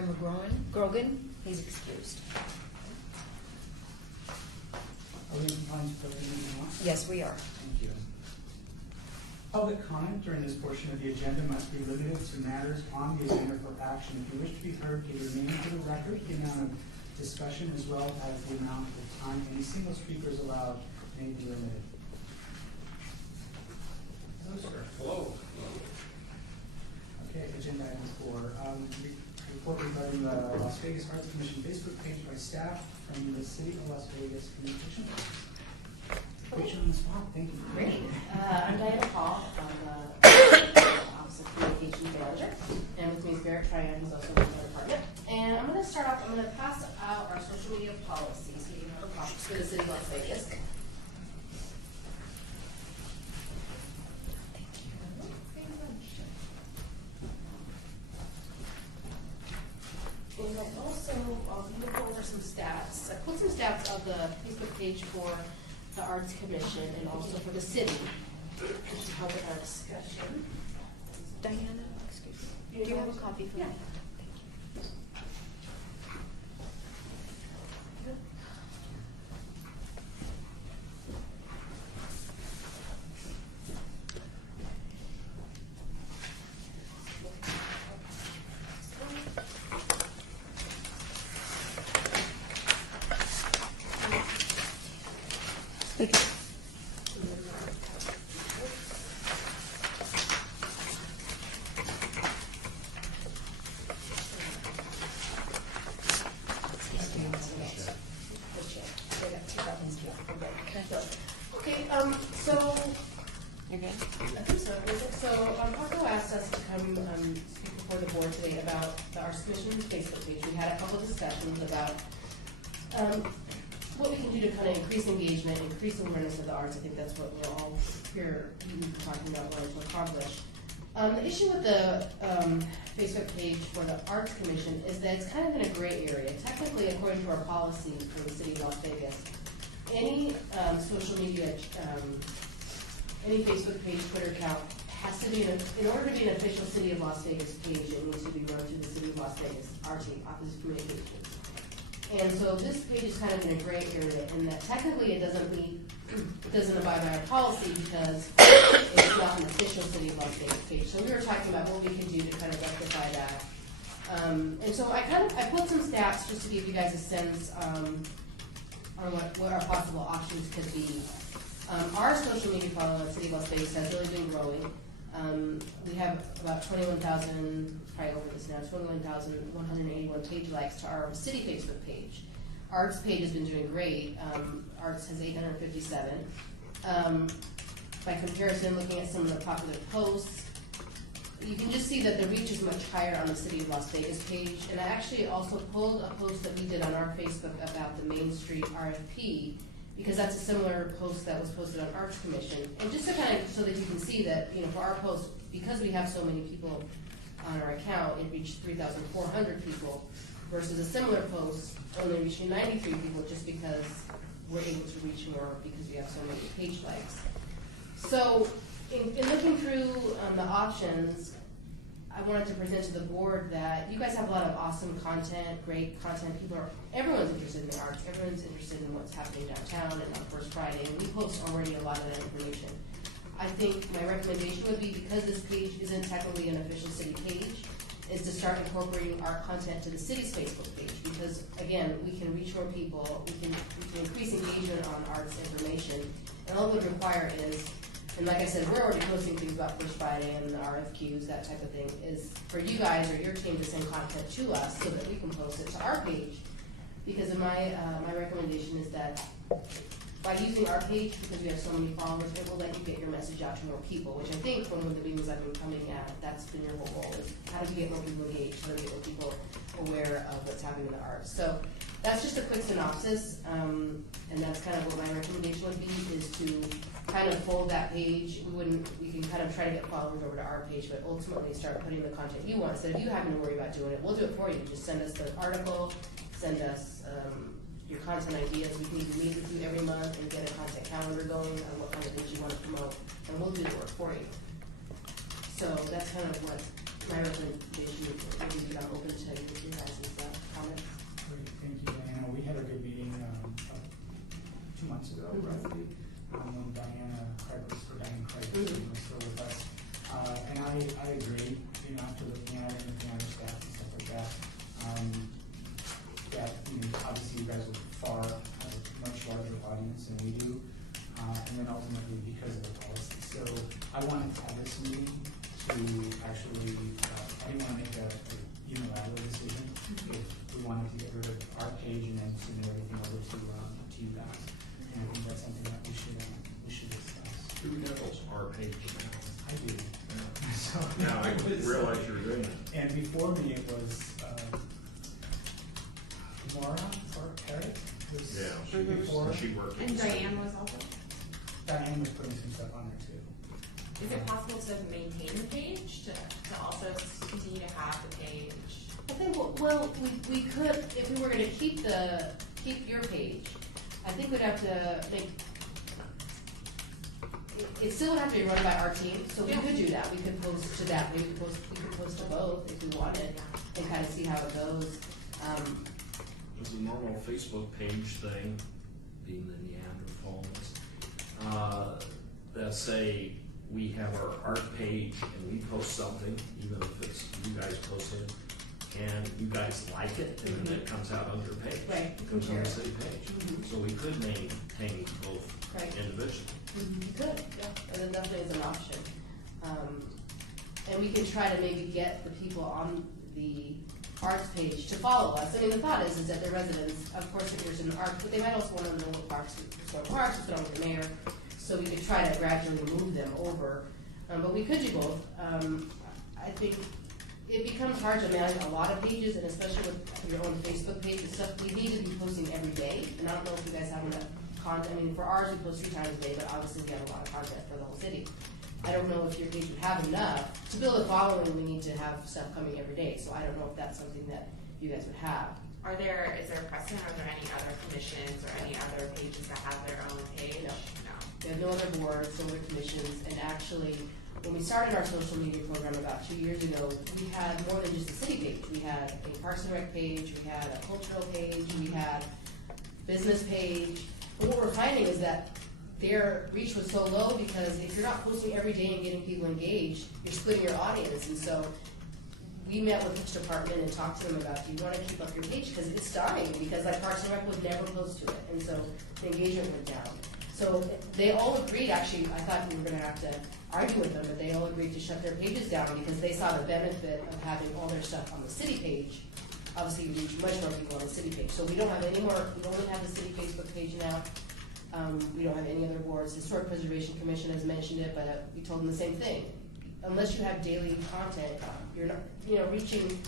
Member Grogan, he's excused. Are we in compliance with the meeting law? Yes, we are. Thank you. Public comment during this portion of the agenda must be limited to matters on the agenda for action. If you wish to be heard, give your name to the record, the amount of discussion, as well as the amount of time any single speaker is allowed may be limited. Hello, sir. Hello. Okay, agenda item 4. Report regarding the Las Vegas Arts Commission Facebook page by staff from the City of Las Vegas Communication. Put you on the spot, thank you. Great. I'm Diana Paul, I'm the Office of Communication Manager, and with me is Barrett Tryon, who's also in the department. And I'm going to start off, I'm going to pass out our social media policies for the City of Las Vegas. And I also, I'll go over some stats. I put some stats of the Facebook page for the Arts Commission and also for the city, which should help with our discussion. Diana, excuse me. Do you have a copy for me? Yeah. Okay, so You're good? I think so. So, Paco asked us to come speak before the board today about the Arts Commission Facebook page. We had a couple of discussions about what we can do to kind of increase engagement, increase awareness of the arts. I think that's what we're all here talking about wanting to accomplish. The issue with the Facebook page for the Arts Commission is that it's kind of in a gray area. Technically, according to our policy for the City of Las Vegas, any social media, any Facebook page, Twitter account has to be, in order to be an official City of Las Vegas page, it needs to be run through the City of Las Vegas, RT, Office of Communications. And so this page is kind of in a gray area in that technically it doesn't abide by our policy because it's not an official City of Las Vegas page. So we were talking about what we can do to kind of rectify that. And so I put some stats just to give you guys a sense on what our possible options could be. Our social media following in the City of Las Vegas has really been growing. We have about 21,000, probably over this now, 21,181 page likes to our city Facebook page. Arts page has been doing great. Arts has 857. By comparison, looking at some of the popular posts, you can just see that the reach is much higher on the City of Las Vegas page. And I actually also pulled a post that we did on our Facebook about the Main Street RFP, because that's a similar post that was posted on Arts Commission. And just to kind of, so that you can see that, you know, for our post, because we have so many people on our account, it reached 3,400 people, versus a similar post only reaching 93 people, just because we're able to reach more because we have so many page likes. So, in looking through the options, I wanted to present to the board that you guys have a lot of awesome content, great content. Everyone's interested in the arts. Everyone's interested in what's happening downtown and on First Friday. And we post already a lot of that information. I think my recommendation would be, because this page isn't technically an official city page, is to start incorporating our content to the city's Facebook page. Because again, we can reach more people. We can increase engagement on arts information. And all it would require is, and like I said, we're already posting things about First Friday and the RFQs, that type of thing, is for you guys or your team to send content to us so that we can post it to our page. Because in my recommendation is that by using our page, because we have so many followers, it will let you get your message out to more people, which I think one of the meetings I've been coming at, that's been your whole goal, is how do we get more people engaged, how do we get more people aware of what's happening in the arts. So that's just a quick synopsis, and that's kind of what my recommendation would be, is to kind of fold that page. We can kind of try to get followers over to our page, but ultimately start putting the content you want. So if you having to worry about doing it, we'll do it for you. Just send us the article, send us your content ideas. We need to meet with you every month and get a content calendar going on what kind of things you want to promote, and we'll do the work for you. So that's kind of what my recommendation would be. I'm open to you guys wanted to get rid of our page and then submit everything over to you guys. And I think that's something that we should discuss. Who handles our page now? I do. So Now, I it didn't was, realize you were doing that. And before me, it was Laura or Eric. Was Yeah, she before. was, she worked. at And the city. Diane was also? Diane was putting some stuff on there too. Is it possible to maintain the page, to also continue to have the page? I think, well, we could, if we were gonna keep your page, I think we'd have to make, it still would have to be run by our team, so we Yeah. could do that, we could post to that, we could post to both if we wanted, and kind of see how it goes. It's a normal Facebook page thing, being the Neanderthals. That say, we have our art page and we post something, even if it's you guys post it, and you guys like it, and then it comes out on your page. Right. It comes on the city page. Mhm. So we could maintain both Right. individually. You could, yeah, and then definitely is an option. And we can try to maybe get the people on the arts page to follow us. I mean, the thought is that the residents, of course, if there's an art, but they might also want to know what parks, what's going on with the mayor. So we could try to gradually move them over, but we could do both. I think it becomes hard to manage a lot of pages, and especially with your own Facebook page and stuff, we need to be posting every day, and I don't know if you guys have enough content. I mean, for ours, we post 3 times a day, but obviously we have a lot of content for the whole city. I don't know if your page would have enough. To build a following, we need to have stuff coming every day, so I don't know if that's something that you guys would have. Is there precedent, are there any other commissions or any other pages that have their own page? No. We have no other boards, no other commissions, and actually, when we started our social media program about 2 years ago, we had more than just a city page. We had a Parks and Rec page, we had a cultural page, we had business page. But what we're finding is that their reach was so low because if you're not posting every day and getting people engaged, you're splitting your audience. And so we met with each department and talked to them about, do you want to keep up your page? Because it's dying, because like Parks and Rec would never post to it. And so the engagement went down. So they all agreed, actually, I thought we were gonna have to argue with them, but they all agreed to shut their pages down because they saw the benefit of having all their stuff on the city page. Obviously, you reach much more people on the city page. So we don't have any more, we only have the city Facebook page now. We don't have any other boards. Historic Preservation Commission has mentioned it, but we told them the same thing. Unless you have daily content, you're not, reaching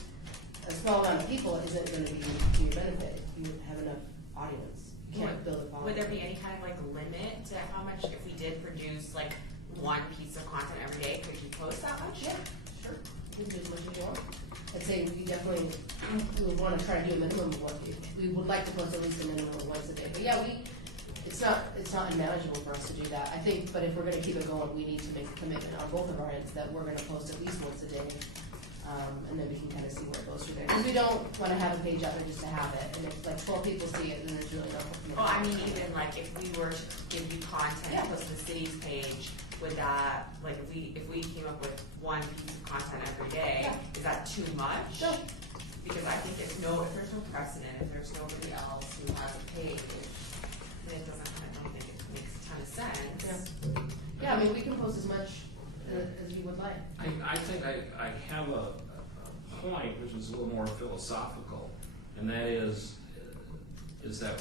a small amount of people isn't gonna be to your benefit. You have enough audience. You can't build a following. Would there be any kind of like limit to how much, if we did produce like one piece of content every day, could you post that much? Yeah, sure. You can do as much as you want. I'd say we definitely, we would want to try to do a minimum of one. We would like to post at least a minimum of once a day. But yeah, it's not unmanageable for us to do that. I think, but if we're gonna keep it going, we need to make a commitment on both of our ends that we're gonna post at least once a day. And then we can kind of see where it goes from there. Because we don't want to have a page out there just to have it. And if like 12 people see it, then there's really no point. Well, I mean, even like if we were to give you content, Yeah. post to the city's page, would that, like if we came up with one piece of content every day, Yeah. is that too much? No. Because I think if there's no precedent, if there's nobody else who has a page, then it doesn't, I don't think it makes a ton of sense. Yeah, I mean, we can post as much as you would like. I think I have a point which is a little more philosophical, and that is that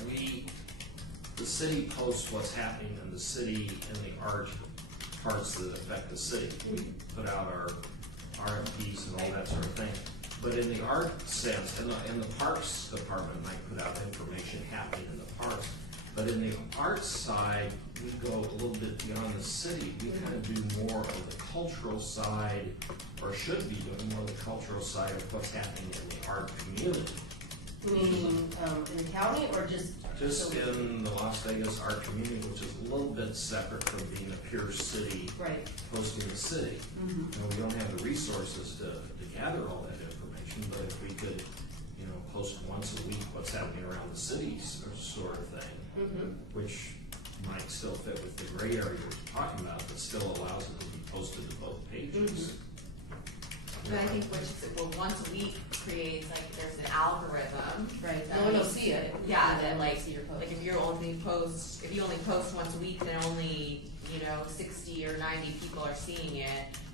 the city posts what's happening in the city and the art parts that affect the city. We put out our RFPs and all that sort of thing. But in the art sense, and the parks department might put out information happening in the parks, but in the arts side, we go a little bit beyond the city. We kind of do more of the cultural side, or should be doing more of the cultural side of what's happening in the art community. You mean in the county or just? Just in the Las Vegas art community, which is a little bit separate from being a pure city, Right. hosting the city. Mm-hmm. We don't have the resources to gather all that information, but if we could, post once a week what's happening around the cities sort of thing, Mm-hmm. which might still fit with the gray area we're talking about, but still allows it to be posted to both pages. But I think once a week creates, like, there's an algorithm. Right. that No one will makes see it. Yeah, No that one like, will see your post. like if you only post once a week, then only, 60 or 90 people are seeing it.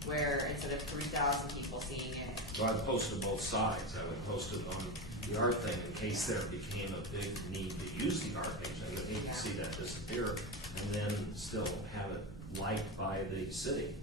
where instead of 3,000 people seeing it, So I'd post to both sides. I would post it on the art thing in case there became a big need to use the art page. I would hate Yeah. to see that disappear and then still have it liked by the city.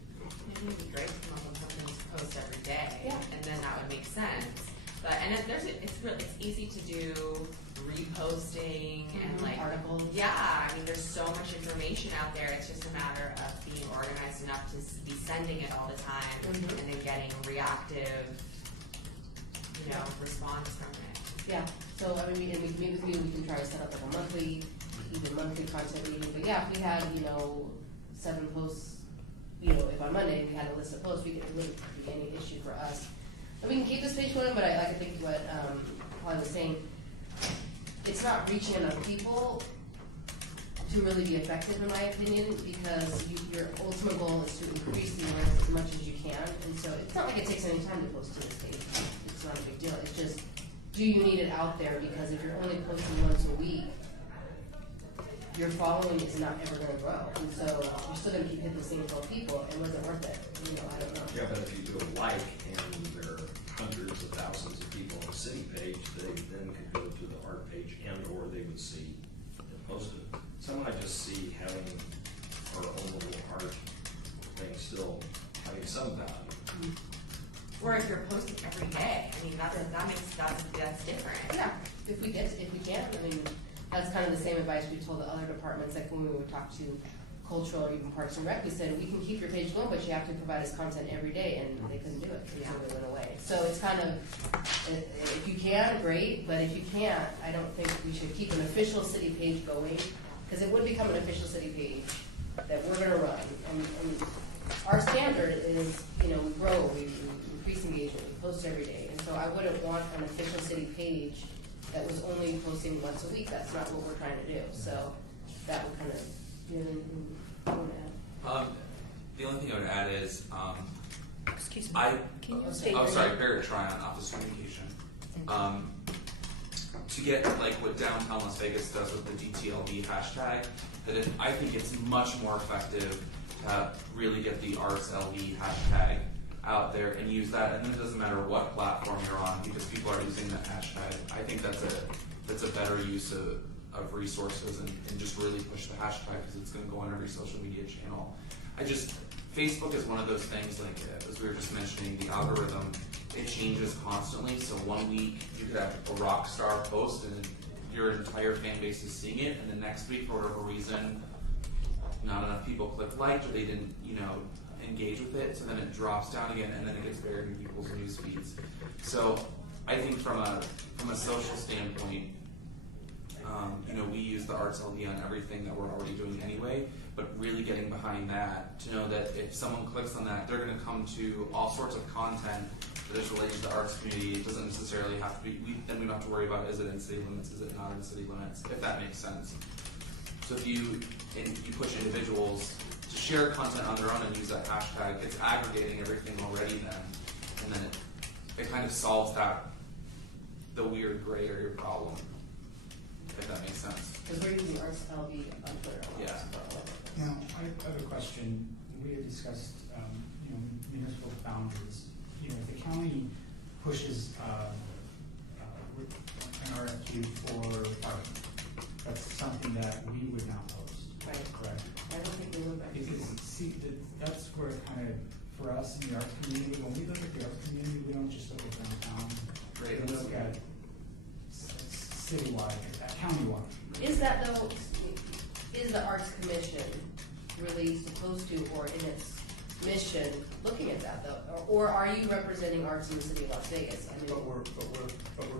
it would be great to come up with something to post every day, Yeah. and then that would make sense. But, and it's easy to do reposting and like, Articles. yeah, I mean, there's so much information out there, it's just a matter of being organized enough to be sending it all the time, Mhm. and then getting reactive, response from it. Yeah, so I mean, and we can meet with you, we can try to set up like a either monthly content meeting, but yeah, if we had, 7 posts, if on Monday we had a list of posts, it wouldn't be any issue for us. And we can keep this page going, but I think what, Holly was saying, it's not reaching enough people to really be effective, in my opinion, because your ultimate goal is to increase the awareness as much as you can, and so it's not like it takes any time to post to this page. It's not a big deal, it's just, do you need it out there? Because if you're only posting once a week, your following is not ever gonna grow, and so you're still gonna keep hitting the same 12 people, and was it worth it? I don't know. Yeah, but if you do a like and there are hundreds of thousands of people on the city page, they then could go to the art page and or they would see it posted. Someone I just see having our own little art thing still having some value. Or if you're posting every day, I mean, that's different. Yeah, if we can, I mean, that's kind of the same advice we told the other departments, like when we would talk to cultural or even Parks and Rec, we said, we can keep your page going, but you have to provide us content every day, and they couldn't do it, so they went away. So it's kind of, if you can, great, but if you can't, I don't think we should keep an official city page going, because it would become an official city page that we're gonna run, and our standard is, we grow, we increase engagement, we post every day, and so I wouldn't want an official city page that was only posting once a week. That's not what we're trying to do. So that would kind of, the only thing I would add is, Excuse me. Can you state your sorry, name? Barrett Tryon, Office of Communication. To get like what downtown Las Vegas does with the DTLV hashtag, I think it's much more effective to really get the ArtsLV hashtag out there and use that, and then it doesn't matter what platform you're on because people are using that hashtag. I think that's a better use of resources and just really push the hashtag because it's going to go on every social media channel. Facebook is one of those things, like as we were just mentioning, the algorithm, it changes constantly. So one week you could have a rock star post and your entire fan base is seeing it, and the next week for whatever reason, not enough people clicked like or they didn't, engage with it, so then it drops down again and then it gets buried in people's news feeds. So I think from a social standpoint, we use the ArtsLV on everything that we're already doing anyway, but really getting behind that to know that if someone clicks on that, they're going to come to all sorts of content that is related to the arts community. It doesn't necessarily have to be, then we don't have to worry about is it in city limits, is it not in city limits, if that makes sense. So if you push individuals to share content on their own and use that hashtag, it's aggregating everything already then, and then it kind of solves the weird gray area problem, if that makes sense. because we're using ArtsLV on Twitter. Yeah. Now, I have a question. We had discussed, municipal boundaries. If the county pushes an RFQ for parking, that's something that we would not post. Right. Correct? I don't think we would. Because, see, that's where it kind of, for us in the arts community, when we look at the arts community, we don't just look at downtown. Right. We look at citywide, countywide. Is that though? Is the Arts Commission really supposed to, or in its mission, looking at that though, or are you representing arts in the city of Las Vegas? I mean, But we're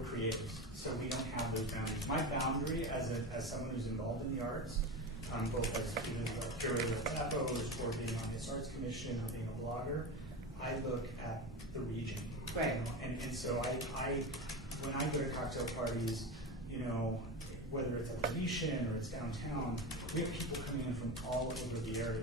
creatives, so we don't have those boundaries. My boundary as someone who's involved in the arts, both as either a curator of Zappos or being on this arts commission or being a blogger, I look at the region. Right. And so I when I go to cocktail parties, whether it's at the Venetian or it's downtown, we have people coming in from all over the area.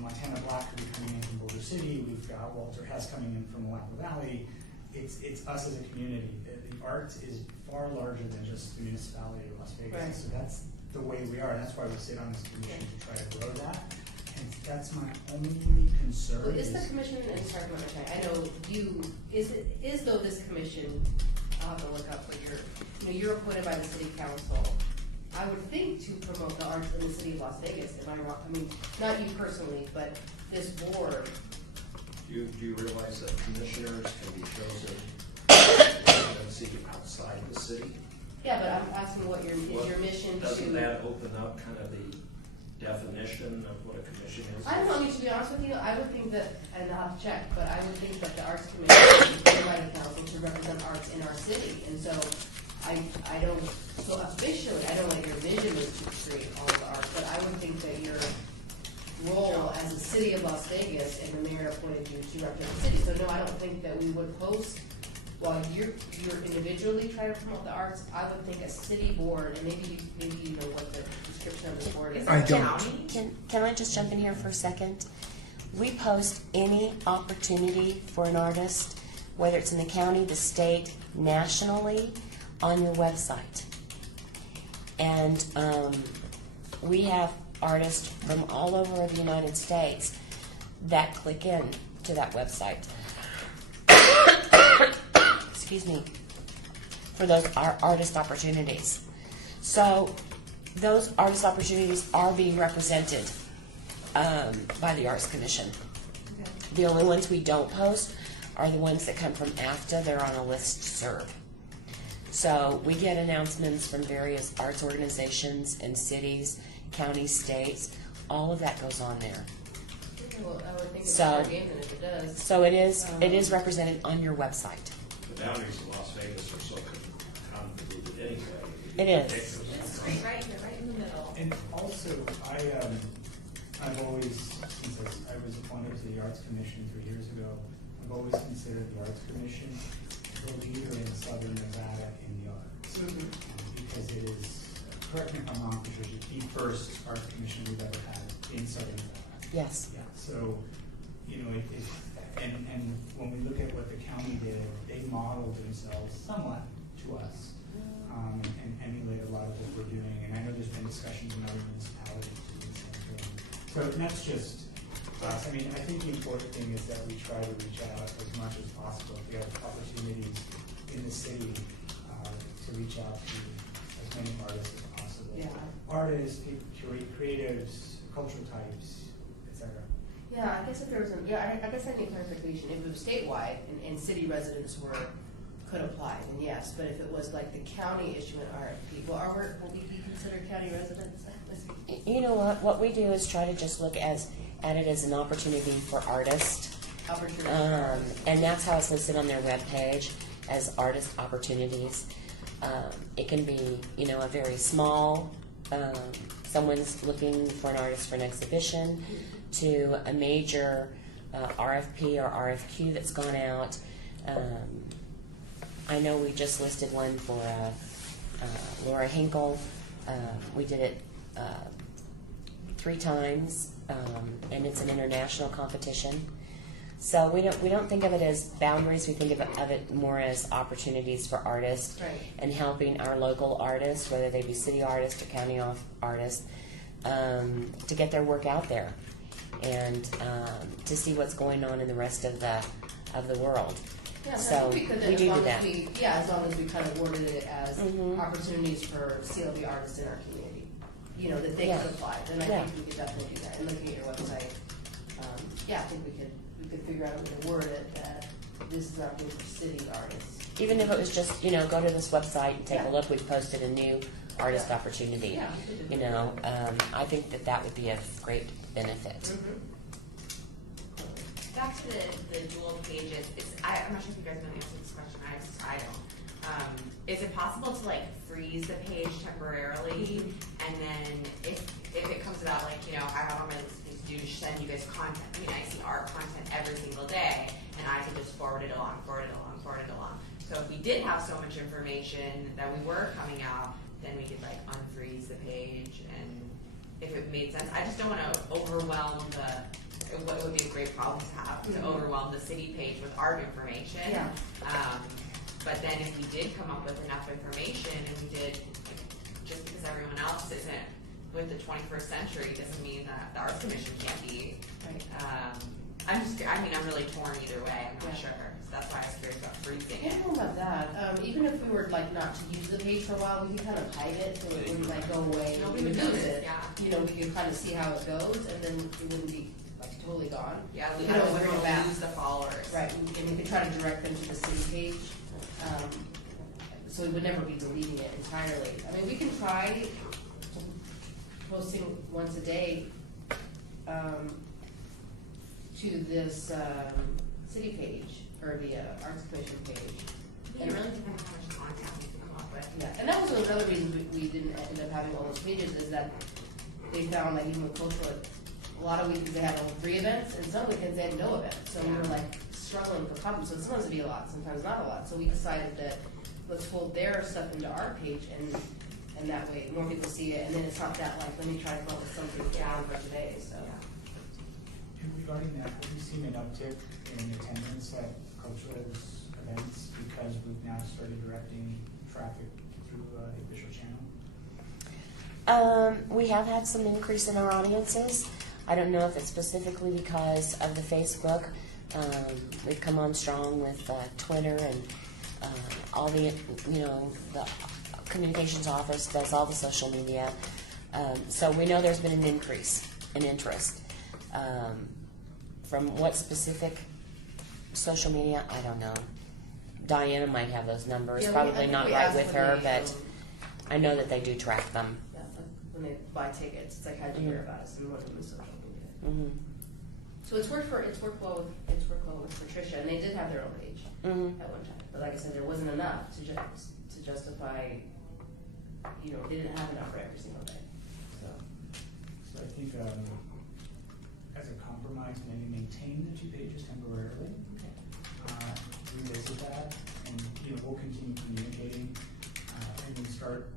Montana Black will be coming in from Boulder City. We've got Walter Hess coming in from Napa Valley. It's us as a community. The arts is far larger than just the municipality of Las Vegas. Right. So that's the way we are. And that's why we sit on this commission to try to grow that. That's my only concern. Well, is the commission, and sorry about my time, I know is though this commission, I'll have to look up what you're appointed by the city council. I would think to promote the arts in the city of Las Vegas, am I wrong? I mean, not you personally, but this board. Do you realize that commissioners can be chosen residency outside the city? Yeah, but I'm asking what is your mission to. Doesn't that open up kind of the definition of what a commission is? I don't know, I mean, to be honest with you, I would think that, and I'll have to check, but I would think that the arts commission is appointed by the council to represent arts in our city, and so I don't, so officially, I don't know what your vision is to create all of the arts, but I would think that your role as the city of Las Vegas and the mayor appointed you to represent the city, so no, I don't think that we would post, while you're individually trying to promote the arts, I would think a city board, and maybe you know what the description of the board is. I don't. County? Can I just jump in here for a second? We post any opportunity for an artist, whether it's in the county, the state, nationally, on your website. And we have artists from all over the United States that click in to that website. Excuse me, for those artist opportunities. So those artist opportunities are being represented by the Arts Commission. Okay. The only ones we don't post are the ones that come from AFTA. They're on a listserv. So we get announcements from various arts organizations and cities, counties, states. All of that goes on there. Well, I would think it's So- a game, and if it does. So it is represented on your website. The boundaries of Las Vegas are so convoluted anyway. It is. Ridiculous. It's great, right, you're right in the middle. And also, I've always, since I was appointed to the Arts Commission 3 years ago, I've always considered the Arts Commission the leader in Southern Nevada in the arts. Because it is, correct me if I'm wrong, Patricia, the first Arts Commission we've ever had in Southern Nevada. Yes. Yeah, so, you know, and when we look at what the county did, they modeled themselves somewhat to us, and emulate a lot of what we're doing. And I know there's been discussions in other municipalities doing the same thing. So that's just us. I mean, I think the important thing is that we try to reach out as much as possible. If we have opportunities in the city to reach out to as many artists as possible. Yeah. Artists, creatives, cultural types, etc. Yeah, I guess if there was I guess I need clarification. If it was statewide and city residents could apply, then yes. But if it was like the county issuing RFP, will we be considered county residents? You know what? What we do is try to just look at it as an opportunity for artists. Opportunity. And that's how it's listed on their webpage as artist opportunities. It can be, you know, a very small, someone's looking for an artist for an exhibition, to a major RFP or RFQ that's gone out. I know we just listed one for Laura Hinkle. We did it 3 times, and it's an international competition. So we don't think of it as boundaries. We think of it more as opportunities for artists, Right. and helping our local artists, whether they be city artists or county artists, to get their work out there and to see what's going on in the rest of the world. Yeah, So, I think we could, we do as long that. as long as we kind of worded it as Mhm. opportunities for CLB artists in our community, you know, that they Yeah. could apply, then I Yeah. think we could definitely do that. And looking at your website, I think we could figure out a way to word it that this is not good for city artists. Even if it was just, you know, go to this website and take Yeah. a look. We've posted a new artist Yeah. opportunity. Yeah. You know, I think that would be a great benefit. Mhm. Back to the dual pages, I'm not sure if you guys want to answer this question, I don't. Is it possible to like freeze the page temporarily, and then if it comes about like, you know, I have on my list of things to do to send you guys content, I mean, I see art content every single day, and I can just forward it along. So if we did have so much information that we were coming out, then we could like unfreeze the page, and if it made sense, I just don't want to overwhelm what would be a great problem to have, to overwhelm the city page with art information. Yeah. But then if we did come up with enough information and we did, just because everyone else isn't with the 21st century doesn't mean that the Arts Commission can't be. Right. I'm really torn either way, I'm not Yeah. sure, so that's why I was curious about freezing Yeah, it. how about that? Even if we were like not to use the page for a while, we could kind of hide it so it wouldn't like go away. Nobody We would use notice, it. yeah. You know, we could kind of see how it goes, and then it wouldn't be like totally gone. Yeah, we We could don't always bring it back. lose the followers. Right, and we could try to direct them to the city page, so we would never be deleting it entirely. I mean, we can try posting once a day, to this, city page, or the, Arts Commission page. It really depends how much content we can come up with. Yeah, and that was another reason we didn't end up having all those pages, is that they found like even with cultural, a lot of weekends they had only 3 events, and some weekends they had no events, so we were like struggling for copies, so sometimes it'd be a lot, sometimes not a lot, so we decided that let's fold their stuff into our page, and that way more people see it, and then it's not that like, let me try to come up with something for today, so. And regarding that, have you seen an uptick in attendance at cultural events because we've now started directing traffic through the official channel? We have had some increase in our audiences. I don't know if it's specifically because of the Facebook. We've come on strong with Twitter and all the, the communications office does all the social media. So we know there's been an increase in interest. From what specific social media, I don't know. Diana might have those numbers, Yeah, I probably think not we right asked with when her, they, but I know that they do track them. Yeah, like when they buy tickets, it's like, how'd you hear about us, and what in the social media. Mm-hmm. So it's worked well with Patricia, and they did have their own page Mm-hmm. at one time. But like I said, there wasn't enough to justify, they didn't have enough for every single day. So I think, as a compromise, maybe maintain the 2 pages temporarily, revisit that, and, we'll continue communicating, and then start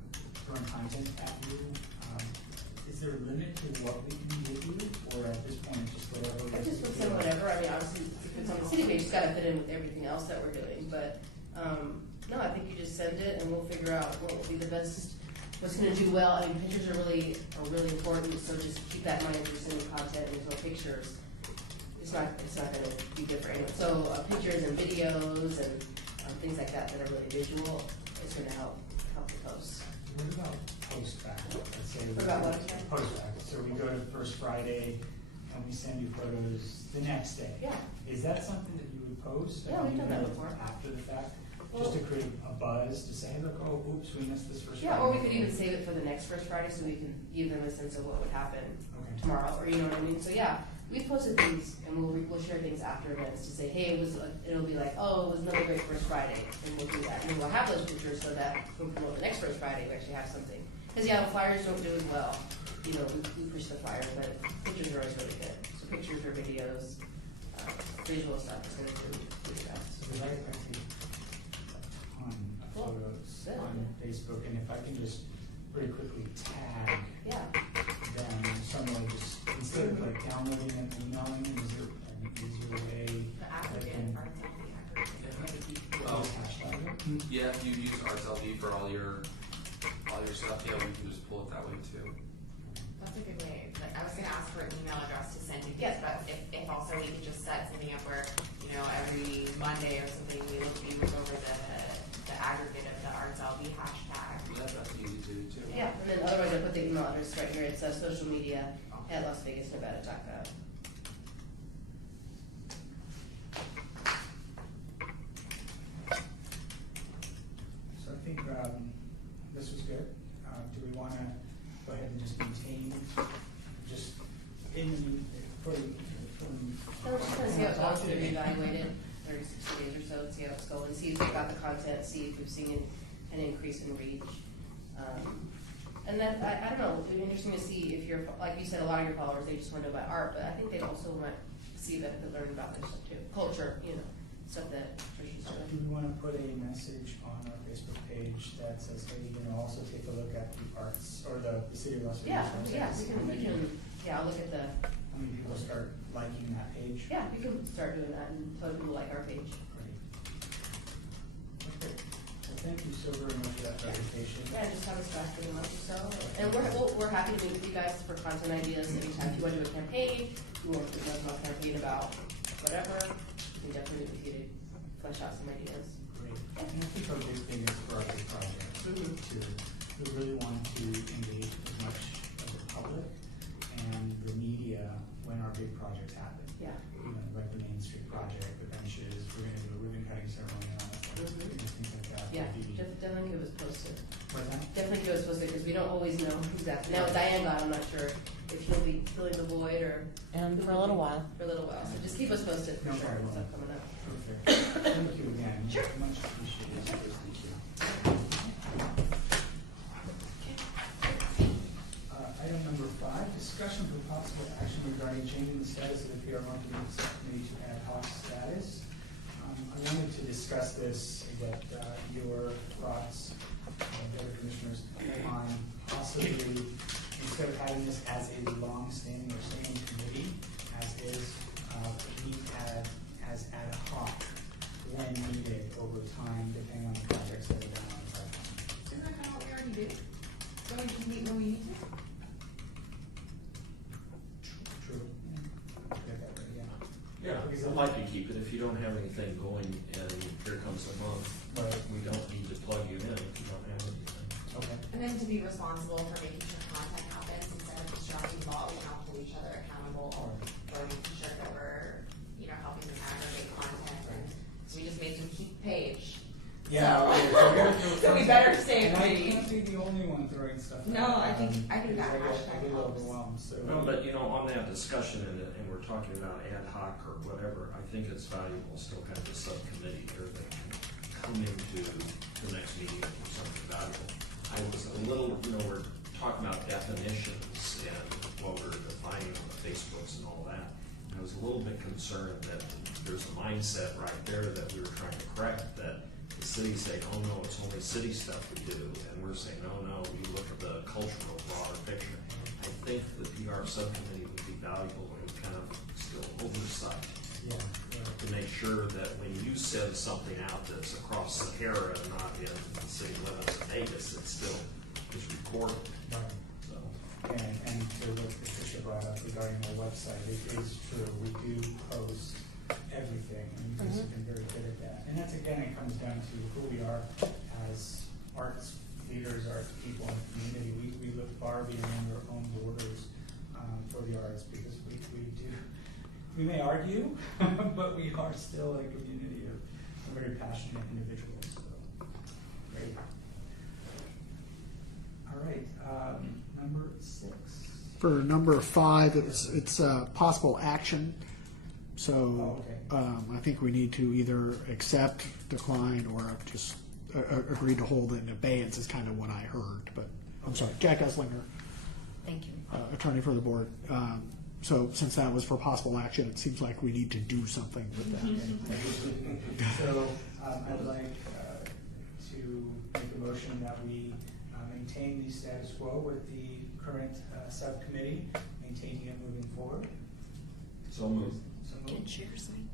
throwing content at you. Is there a limit to what we can give you, or at this point, just whatever? I just would say whatever, I mean, obviously, if it's on the city page, it's gotta fit in with everything else that we're doing, but, no, I think you just send it and we'll figure out what will be the best, what's gonna do well. I mean, pictures are really important, so just keep that in mind if you're sending content and there's no pictures. It's not gonna be good for anyone. So, pictures and videos and, things like that that are really visual is gonna help the post. What about post-back? Let's say What about what again? Post-back, so we go to First Friday, and we send you photos the next day. Yeah. Is that something that you would post? Yeah, we've done that Even before. After the fact? Well- Just to create a buzz, to say, look, oh, oops, we missed this First Friday. Yeah, or we could even save it for the next First Friday so we can give them a sense of what would happen Okay. tomorrow, or you know what I mean? So yeah, we posted things and we'll share things after events to say, hey, it'll be like, oh, it was another great First Friday, and we'll do that. And we'll have those pictures so that when we promote the next First Friday, we actually have something. Because yeah, the flyers don't do as well. We push the flyers, but pictures are always really good. So pictures or videos, visual stuff is gonna do the best. So we like actually a ton of Cool. photos Good. on Facebook, and if I can just pretty quickly tag Yeah. them in some way, just instead of like downloading and emailing them, is there an easier way? The aggregate, or it's only aggregate. Oh. Hashtag? Yeah, if you use ArtsLV for all your stuff, yeah, we can just pull it that way too. That's a good way. Like, I was gonna ask for an email address to send to Yeah. kids, but if also we could just set something up where, every Monday or something, we look over the aggregate of the ArtsLV hashtag. Yeah, that's easy to do too. Yeah, and then otherwise I put the email address right here. It's social media at LasVegasNevada.gov. So I think this was good. Do we want to go ahead and just maintain, just in the, for So we're just gonna see how it goes, and reevaluate it 30, 60 days or so, and see how it's going, see if we got the content, see if we've seen an increase in reach. And then, I don't know, it'd be interesting to see if you're, like you said, a lot of your followers, they just want to know about art, but I think they also want to see that they learn about this stuff too. Culture, stuff that Tricia's do doing. we want to put a message on our Facebook page that says, hey, also take a look at the arts, or the city of Las Vegas Yeah, website? I'll look at the, How many people start liking that page? yeah, we can start doing that and tell people like our page. Great. Okay. Well, thank you so very much for that presentation. Yeah, just have us back in a month or so. And we're happy to meet with you guys for content ideas anytime. If you want to do a campaign, you want to do a campaign about whatever, we can definitely meet with you to flesh out some ideas. Great. And I think our big thing is for our big project, too. We really want to engage as much of the public and the media when our big projects happen. Yeah. You know, like the Main Street project, the benches, we're gonna do a ribbon cutting ceremony and all that stuff. Things like that. Yeah, Would be- definitely give us posted. What's that? Definitely give us posted, because we don't always know exactly. Now with Diane gone, I'm not sure if she'll be filling the void or. For a little while. For a little while, so just keep us posted for No sure, problem. stuff coming up. Perfect. Thank you again. Sure. Much appreciated. Thank you. Item number 5, discussion for possible action regarding changing the status of the PR marketing subcommittee to ad hoc status. I wanted to discuss this, get your thoughts, the other commissioners, on possibly, instead of having this as a long-standing or standing committee, as is, meet as ad hoc when needed over time, depending on the projects that are done on the project. Isn't that kind of what we already do? Don't we just meet when we need to? True. Get that right, yeah. Yeah, I'd like to keep it. If you don't have anything going and here comes a month, Right. we don't need to plug you in if you don't have anything. Okay. And then to be responsible for making sure content happens instead of just dropping the ball, we can all hold each other accountable or making sure that we're, helping them aggregate content and so we just made them keep page. Yeah. So we better stay And I pretty. can't be the only one throwing stuff out. No, I think that because I hashtag get helps. overwhelmed, so. No, but on that discussion, and we're talking about ad hoc or whatever, I think it's valuable still have a subcommittee here that can come into the next meeting with something valuable. I was a little, we're talking about definitions and what we're defining on the Facebooks and all that. And I was a little bit concerned that there's a mindset right there that we were trying to correct, that the city's saying, oh no, it's only city stuff we do, and we're saying, no, we look at the cultural broader picture. I think the PR subcommittee would be valuable in kind of still oversight Yeah. to make sure that when you send something out that's across Sahara and not in the city limits of Vegas, it still is recorded. Right. So, And to what Patricia brought up regarding our website, it is true, we do post everything, and you guys have been very good at that. And that's, again, it comes down to who we are as arts leaders, arts people in the community. We look far beyond our own borders for the arts, because we do, we may argue, but we are still a community of very passionate individuals, so, great. All right, number 6. For number 5, it's possible action. So I think we need to either accept, decline, or just agree to hold it in abeyance is kind of what I heard. But I'm sorry, Jack Eslinger, Thank you. attorney for the board. So since that was for possible action, it seems like we need to do something with that. So I'd like to make a motion that we maintain the status quo with the current subcommittee, maintaining it moving forward. so moved. So moved. Chairs make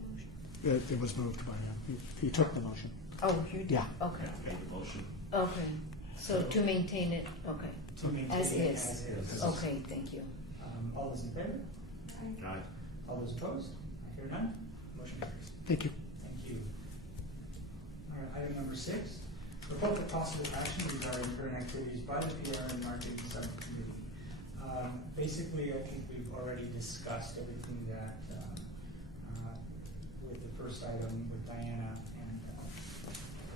motion? It was moved by him. He took the motion. Oh, you did? Yeah. Okay, Made the motion. okay. So to maintain it, okay. To maintain As it is. as is. Okay, thank you. All those in favor? Aye. All those opposed? I hear none. Motion carries. Thank you. Thank you. All right, item number 6, report the possible action regarding current activities by the PR and marketing subcommittee. Basically, I think we've already discussed everything that, with the first item with Diana and,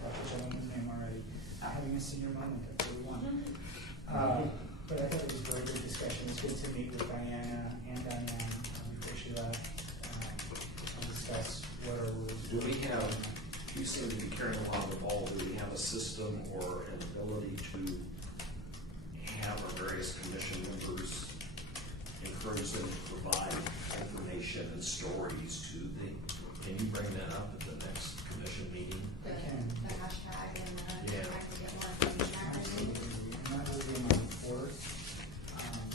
the gentleman's name already, having a senior moment at 41. But I thought it was a very good discussion. It's good to meet with Diana and Diane before she left, and discuss what our rules. Do we have, you seem to be carrying a lot of the ball, do we have a system or an ability to have our various commission members encourage them to provide information and stories to can you bring that up at the next commission meeting? The hashtag and Yeah. I can get more information out of it. Absolutely, and that will be in my report.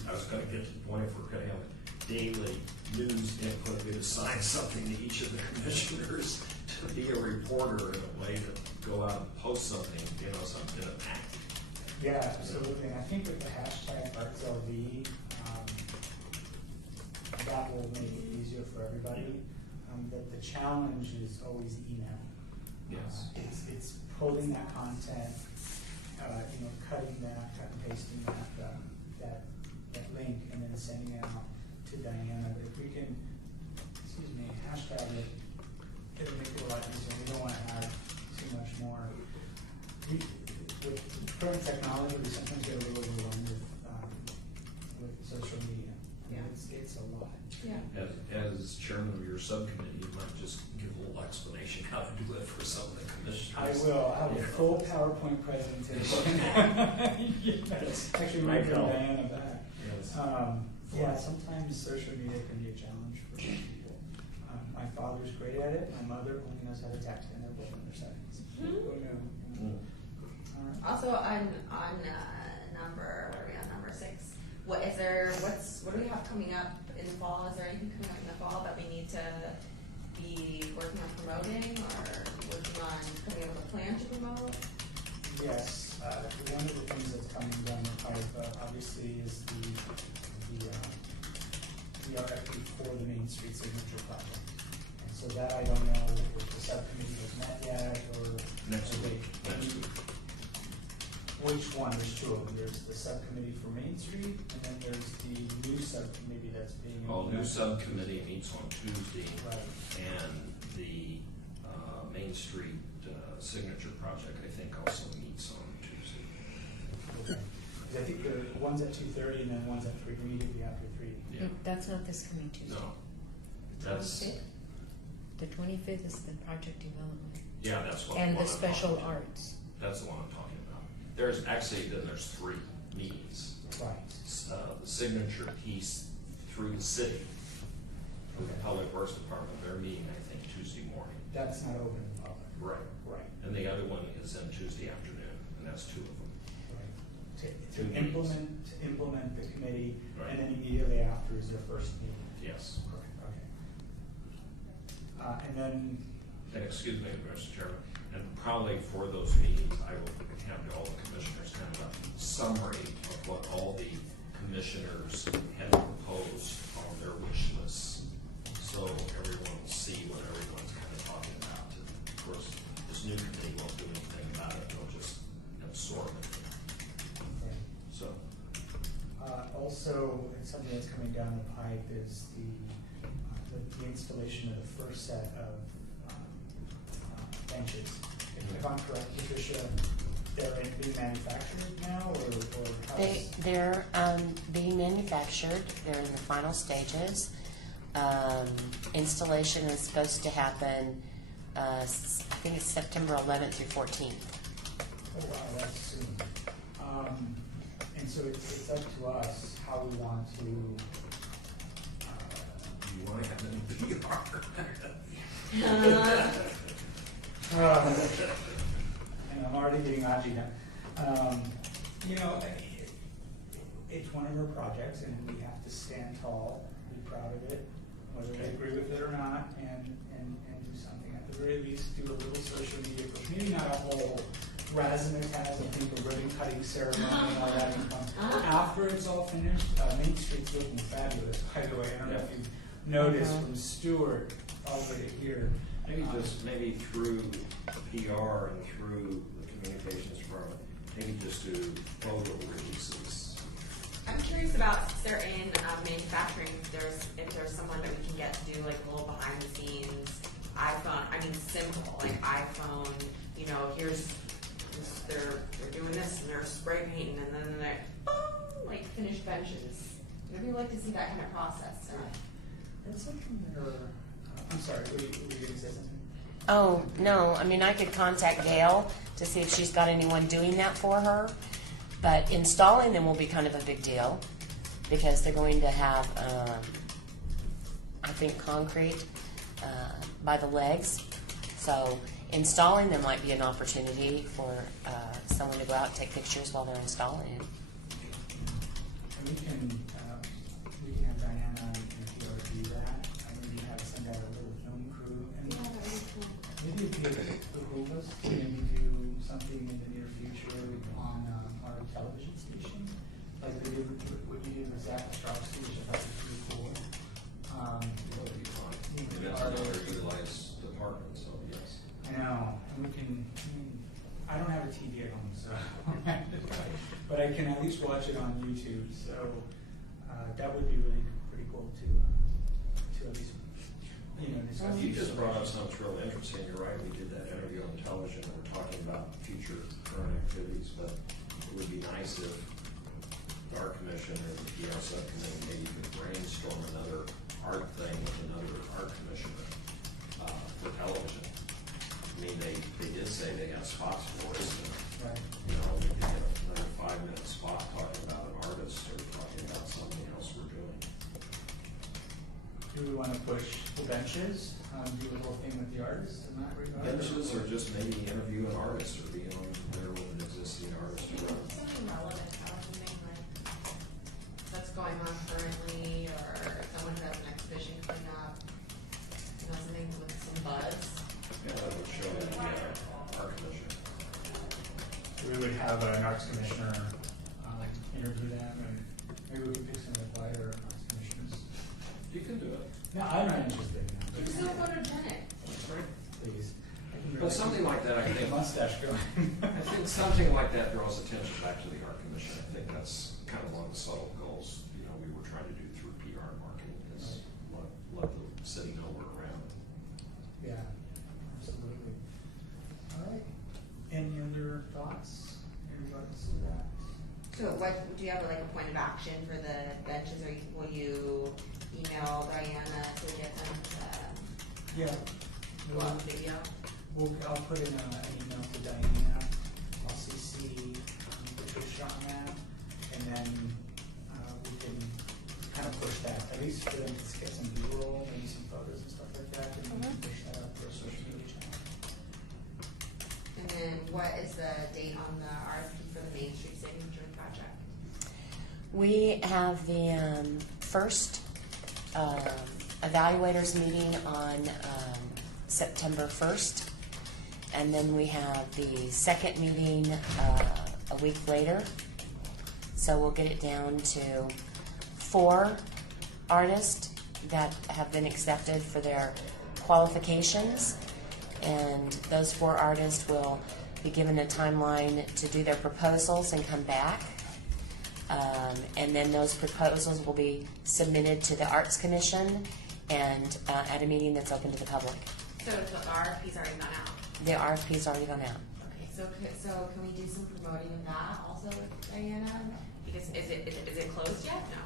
I was gonna get to the point if we're gonna have a daily news input, we'd assign something to each of the commissioners to be a reporter in a way that go out and post something, something in an act. Yeah, absolutely, and I think with the hashtag ArtsLV, that will make it easier for everybody. But the challenge is always email. Yes. It's pulling that content, cutting that, cut and pasting that link, and then sending it out to Diana. But if we can, hashtag it, it'll make it a lot easier. We don't want to add too much more. With current technology, we sometimes get a little overwhelmed with social media. Yeah. It's a lot. Yeah. As chairman of your subcommittee, you might just give a little explanation how to do it for some of the commissioners. I will. I have a full PowerPoint presentation. Yes. Actually, Might bring help. Diana back. Yes. Yeah, sometimes social media can be a challenge for some people. My father's great at it. My mother only knows how to text, and they're both in their settings. Oh, no. Mm. All right. Also on number, what are we on, number 6? What do we have coming up in the fall? Is there anything coming up in the fall that we need to be working on promoting or working on coming up with a plan to promote? Yes, one of the things that's coming down the pipe, obviously, is the RFP for the Main Street Signature Project. And so that I don't know if the subcommittee has met yet or. Next or week. they- Which one? There's two of them. There's the subcommittee for Main Street, and then there's the new subcommittee that's being. Well, new implemented. subcommittee meets on Tuesday, Right. and the Main Street Signature Project, I think, also meets on Tuesday. Okay. 'Cause I think the one's at 2:30 and then one's at 3, immediately after 3. Yeah. That's not this coming Tuesday. No, that's, 25th? The 25th is the project development. yeah, that's what. And one the I'm special talking about. arts. That's the one I'm talking about. There's actually, then there's 3 meetings. Right. The signature piece through the city, through the Public Works Department, they're meeting, I think, Tuesday morning. That's not open to the public. Right. Right. And the other one is in Tuesday afternoon, and that's 2 of them. Right. To Two meetings. implement the committee, Right. and then immediately after is their first meeting. Yes. Correct, okay. And then, And excuse me, Mr. Chairman, and probably for those meetings, I will have all the commissioners kind of a summary of what all the commissioners had proposed on their wish lists. So everyone will see what everyone's kind of talking about. And of course, this new committee won't do anything about it, they'll just absorb it. okay. So, Also, something that's coming down the pipe is the installation of the first set of benches. If I'm correct, Patricia, they're being manufactured now, or how's? They're being manufactured. They're in the final stages. Installation is supposed to happen, I think it's September 11th through 14th. Oh, wow, that's soon. And so it's up to us how we want to, you want to have any VR? and I'm already getting agita. It's one of our projects, and we have to stand tall, be proud of it, whether we agree with it or not, and do something. At the very least, do a little social media push. Maybe not a whole razzmatazz, I think, a ribbon cutting ceremony and all that income. After it's all finished, Main Street's looking fabulous, by the way. I don't know if you've noticed from Stewart all the way here. Maybe through PR and through the communications department, maybe just do photo releases. I'm curious about, since they're in manufacturing, if there's someone that we can get to do like a little behind the scenes simple, like iPhone, here's they're doing this and they're spray painting and then they're like finished benches. Maybe we'd like to see that kind of process. That's something I'm sorry, were you going to say something? Oh, no, I could contact Gail to see if she's got anyone doing that for her. But installing them will be kind of a big deal because they're going to have, I think, concrete by the legs. So installing them might be an opportunity for someone to go out and take pictures while they're installing it. And we can have Diana and PR do that. Maybe have send out a little film crew. And maybe if you behoove us, maybe to But I can at least watch it on YouTube, so that would be really pretty cool to at least, discuss. You just brought up something real interesting. You're right, we did that interview on television, and we're talking about future current activities, but it would be nice if our commission or the PR subcommittee maybe could brainstorm another art thing with another art commissioner for television. I mean, they did say they got spots for us, and, Right. we could get another 5-minute spot talking about an artist or talking about something else we're doing. Do we want to push the benches, do the whole thing with the artists in that regard? Benches or just maybe interview an artist or being on there with an existing artist. Something relevant, something like that's going on currently, or someone who has an exhibition coming up, something with some buzz. Yeah, that would show the art commission. We would have an arts commissioner interview them, and maybe we could pick some of the quieter arts commissioners. You can do it. No, I'm not interested in that. You're so photogenic. Please. I can But something like that, I Get the think, mustache going. I think something like that draws attention back to the art commission. I think that's kind of one of the subtle goals, we were trying to do through PR and marketing is let the city know we're around. Yeah, absolutely. All right. Any other thoughts in regards to that? So what, do you have like a point of action for the benches, or will you email Diana to get them Yeah. to go on video? I'll put in an email to Diana. I'll CC Patricia on that, and then we can kind of push that, at least for them to get some B-roll, maybe some photos and stuff like that, and we can push that up for a social media channel. And then what is the date on the RFP for the Main Street Signature project? We have the first evaluators meeting on September 1st, and then we have the second meeting a week later. So we'll get it down to 4 artists that have been accepted for their qualifications, and those 4 artists will be given a timeline to do their proposals and come back. And then those proposals will be submitted to the Arts Commission and at a meeting that's open to the public. So the RFP's already gone out. The RFP's already gone out. Okay, so can we do some promoting of that also with Diana? Because is it closed yet? No.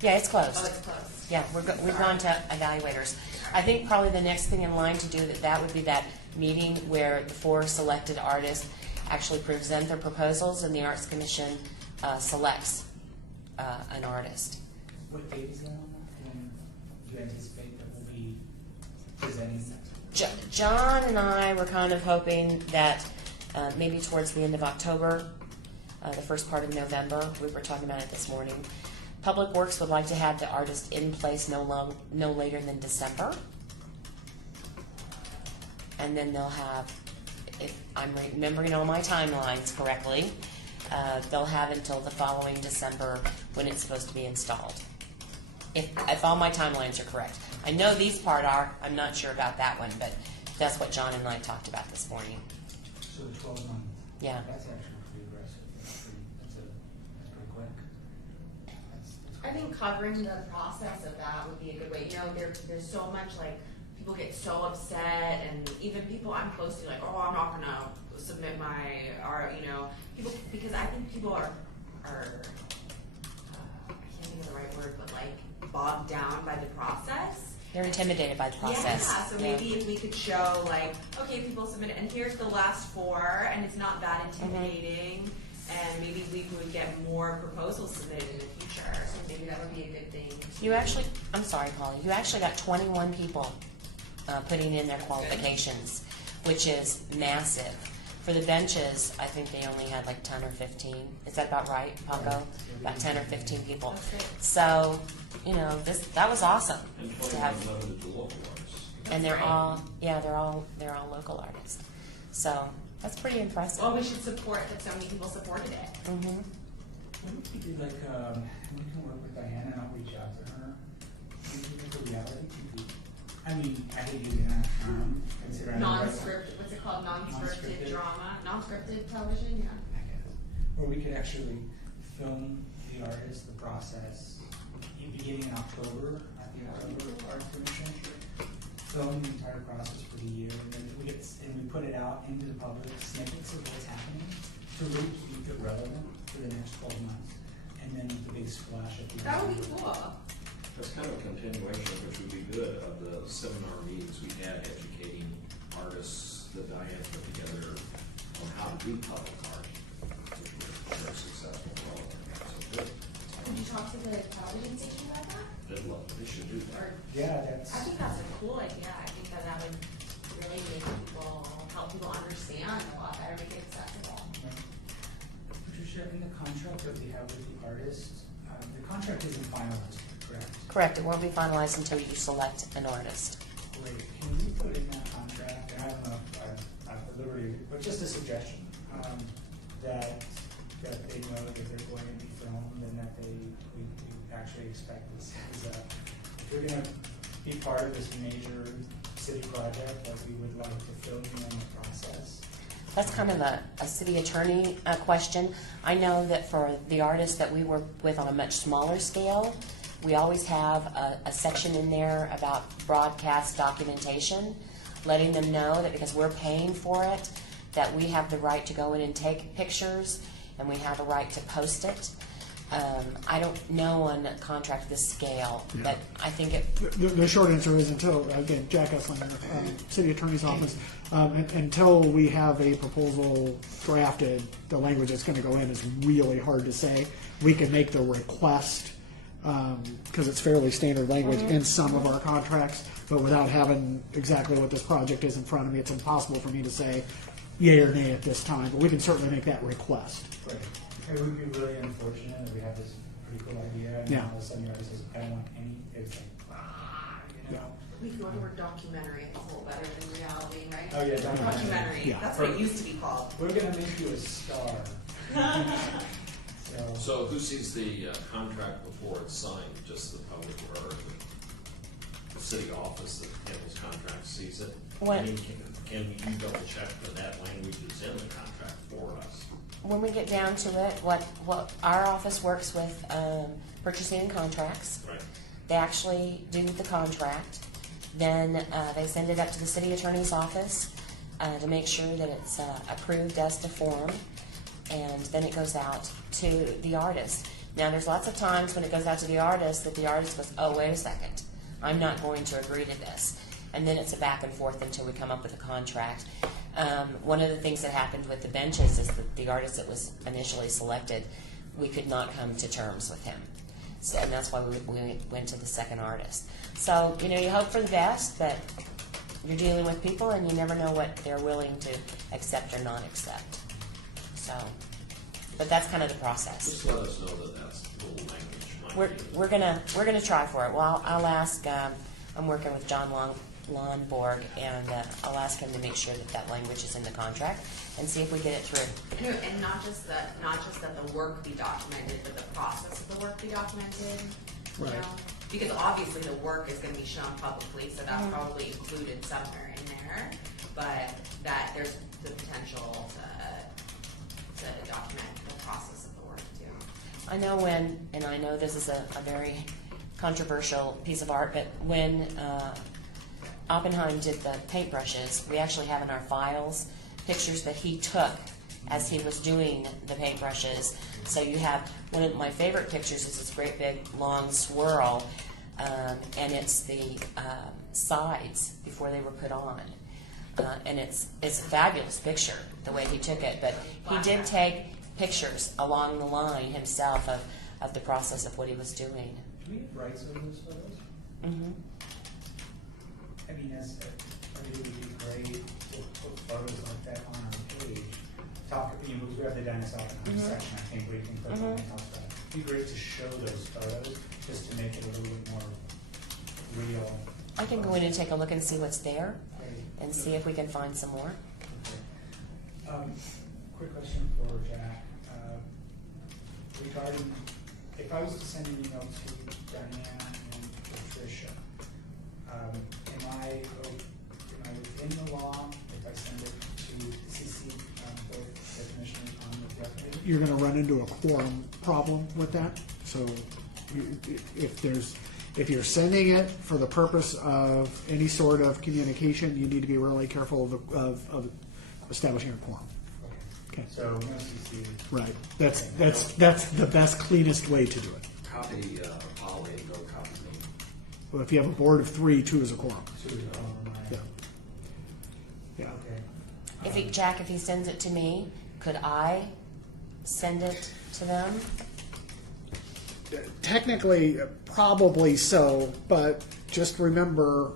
Yeah, it's closed. Oh, it's closed. Yeah, we've gone to evaluators. I think probably the next thing in line to do that would be that meeting where the 4 selected artists actually present their proposals and the Arts Commission selects an artist. What date is that on? When do you anticipate that we'll be presenting? John and I were kind of hoping that maybe towards the end of October, the first part of November. We were talking about it this morning. Public Works would like to have the artist in place no later than December. And then they'll have, if I'm remembering all my timelines correctly, they'll have until the following December when it's supposed to be installed. If all my timelines are correct. I know these part are, I'm not sure about that one, but that's what John and I talked about this morning. So the 12 months. Yeah. That's actually pretty aggressive. That's pretty quick. I think covering the process of that would be a good way. There's so much people get so upset, and even people I'm close to oh, I'm not gonna submit my art. People, because I think people are I can't think of the right word, but bogged down by the process. They're intimidated by the process. Yeah, so maybe if we could show okay, people submit it, and here's the last 4, and it's not that intimidating, and maybe we would get more proposals submitted in the future. So maybe that would be a good thing. I'm sorry, Polly, you actually got 21 people putting in their qualifications, which is massive. For the benches, I think they only had 10 or 15. Is that about right, Paco? About 10 or 15 people. That's great. So, that was awesome And to 21 have. limited to local artists. And they're all local artists. So that's pretty impressive. Well, we should support that so many people supported it. Mm-hmm. What if we do we can work with Diana and I'll reach out to her. We can make a reality TV. I mean, I hate using that term. Considering Non-scripted, what's it called? Non-scripted Non-scripted. drama, non-scripted television. Yeah. I guess. could actually film the artist, the process, beginning in October, at the October Art Commission. Film the entire process for the year, and then we put it out into the public, snippets of what's happening, to really keep it relevant for the next 12 months. And then the big splash at the end. That would be cool. That's kind of a continuation, which would be good, of the seminar meetings we had educating artists that Diane put together on how to do public art, which were very successful for all of them. So good. Did you talk to the television station about that? They should do that. Yeah, that's. I think that's a cool idea. I think that would really make people, help people understand a lot better, make it accessible. Patricia, in the contract that we have with the artist, the contract isn't finalized, correct? Correct, it won't be finalized until you select an artist. Great. Can you put in that contract, and I don't know if I'm at liberty, but just a suggestion, that they know that they're going to be filmed and that we actually expect this as if you're going to be part of this major city project, that we would like to film you in the process. That's kind of a city attorney question. I know that for the artists that we work with on a much smaller scale, we always have a section in there about broadcast documentation, letting them know that because we're paying for it, that we have the right to go in and take pictures, and we have a right to post it. I don't know on a contract this scale, Yeah. but I think it. The short answer is until, again, Jack Eslinger, City Attorney's Office, until we have a proposal drafted, the language that's going to go in is really hard to say. We can make the request, because it's fairly standard language in some of our contracts, but without having exactly what this project is in front of me, it's impossible for me to say yay or nay at this time, but we can certainly make that request. Right. It would be really unfortunate that we have this pretty cool idea, and Yeah. all of a sudden the artist says, I don't want any, it's like, you know? We could go to word documentary, it's a little better than reality, right? Oh, yeah, Documentary, Yeah. that's what it used to be called. We're gonna make you a star. So who sees the contract before it's signed? Just the public or the city office that handles contracts sees it? What- I mean, can you double check that that language is in the contract for us? When we get down to it, what our office works with purchasing and contracts. Right. They actually do the contract. Then they send it up to the city attorney's office to make sure that it's approved as to form. And then it goes out to the artist. Now, there's lots of times when it goes out to the artist that the artist goes, oh, wait a second, I'm not going to agree to this. And then it's a back and forth until we come up with a contract. One of the things that happened with the benches is that the artist that was initially selected, we could not come to terms with him. So, and that's why we went to the second artist. So, you hope for the best, but you're dealing with people and you never know what they're willing to accept or not accept. So, but that's kind of the process. Just let us know that that's the language. We're gonna try for it. Well, I'll ask. I'm working with John Lonborg, and I'll ask him to make sure that that language is in the contract and see if we get it through. And not just that the work be documented, but the process of the work be documented. You Right. know? Because obviously the work is going to be shown publicly, so that's probably included somewhere in there. But that there's the potential to document the process of the work too. I know when, and I know this is a very controversial piece of art, but when Oppenheim did the paintbrushes, we actually have in our files pictures that he took as he was doing the paintbrushes. So you have, one of my favorite pictures is this great big long swirl, and it's the sides before they were put on. And it's a fabulous picture, the way he took it. But he did take pictures along the line himself of the process of what he was doing. Do we have rights over those photos? Mm-hmm. I mean, it would be great to put photos like that on our page. Because we have the Dennis Oppenheim section, I think, where you can click on and talk about it. It'd be great to show those photos, just to make it a little bit more real. I can go in and take a look and see what's there Great. and see if we can find some more. Okay. Quick question for Jack. Regarding, if I was to send an email to Diane and Patricia, am I within the law if I send it to CC both the commissioners on the draft meeting? You're gonna run into a quorum problem with that, so if you're sending it for the purpose of any sort of communication, you need to be really careful of establishing a quorum. Okay. So no CC. Right, that's the best, cleanest way to do it. Copy Polly and go copy me. Well, if you have a board of 3, 2 is a quorum. Yeah. Yeah. Okay. Jack, if he sends it to me, could I send it to them? Technically, probably so, but just remember,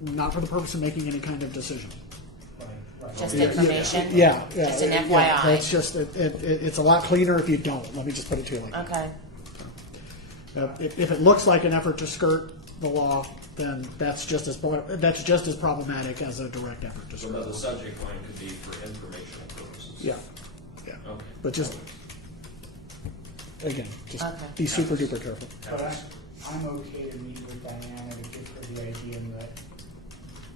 not for the purpose of making any kind of decision. Right. Just information? Yeah. Just an yeah, FYI. That's just, it's a lot cleaner if you don't. Let me just put it to you like that. Okay. If it looks like an effort to skirt the law, then that's just as problematic as a direct effort to So skirt. the subject line could be for informational purposes. Yeah, yeah. Okay. But just, again, just Okay. be super duper careful. But I'm okay to meet with Diana to give her the idea and let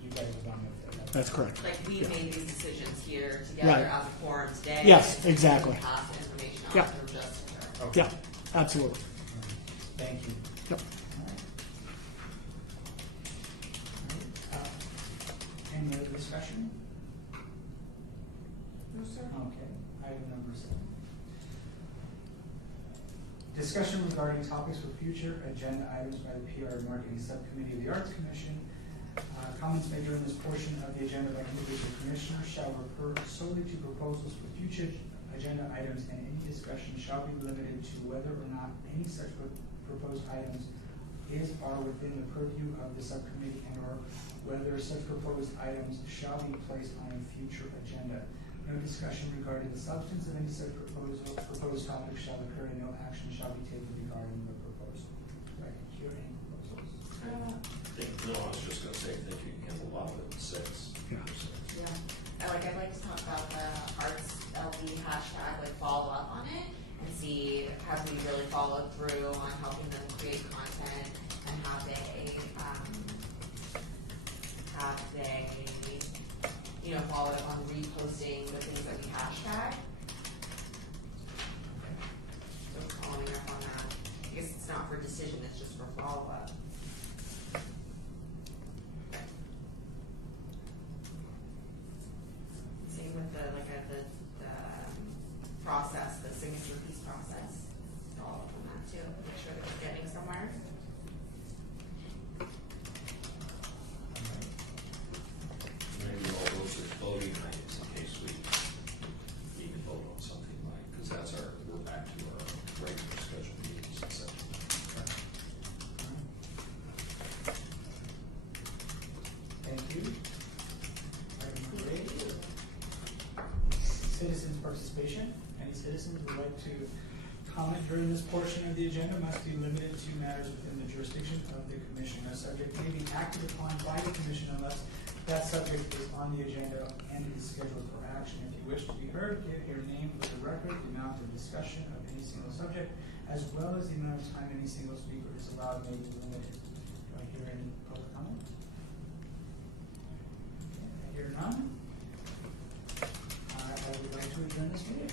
you guys run with it. That's correct. Like, we Yeah. made these decisions here Right. together as a forum today. Yes, and exactly. Pass the information on Yeah. to just her. Okay. Yeah, absolutely. Thank you. Yep. Any other discussion? No, sir. Okay, item number 7. Discussion regarding topics for future agenda items by the PR and Marketing Subcommittee of the Arts Commission. Comments made during this portion of the agenda by individual commissioners shall refer solely to proposals for future agenda items, and any discussion shall be limited to whether or not any such proposed items is or within the purview of the subcommittee, and or whether such proposed items shall be placed on a future agenda. No discussion regarding the substance of any such proposed topic shall occur, and no action shall be taken regarding the proposal. Do I hear any proposals? No, I was just gonna say, I think you can handle a lot of it in 6. Yeah. Yeah, I'd like to talk about the Arts LD hashtag, like follow up on it and see have we really followed through on helping them create content, and have they, followed up on reposting the things that we hashtag. So following up on that. I guess it's not for decision, it's just for follow up. Same with the process, the signature piece process. Follow up on that too, make sure that we're getting somewhere. Maybe all those are voting items in case we need to vote on something like, because we're back to our regular scheduled meetings, et cetera. Thank you. Item number 8. Citizens' participation. Any citizens who would like to comment during this portion of the agenda must be limited to matters within the jurisdiction of the commission. No subject may be acted upon by the commission unless that subject is on the agenda and is scheduled for action. If you wish to be heard, give your name for the record, the amount of discussion of any single subject, as well as the amount of time any single speaker is allowed may be limited. Do I hear any public comment? I hear none. I would like to adjourn this meeting.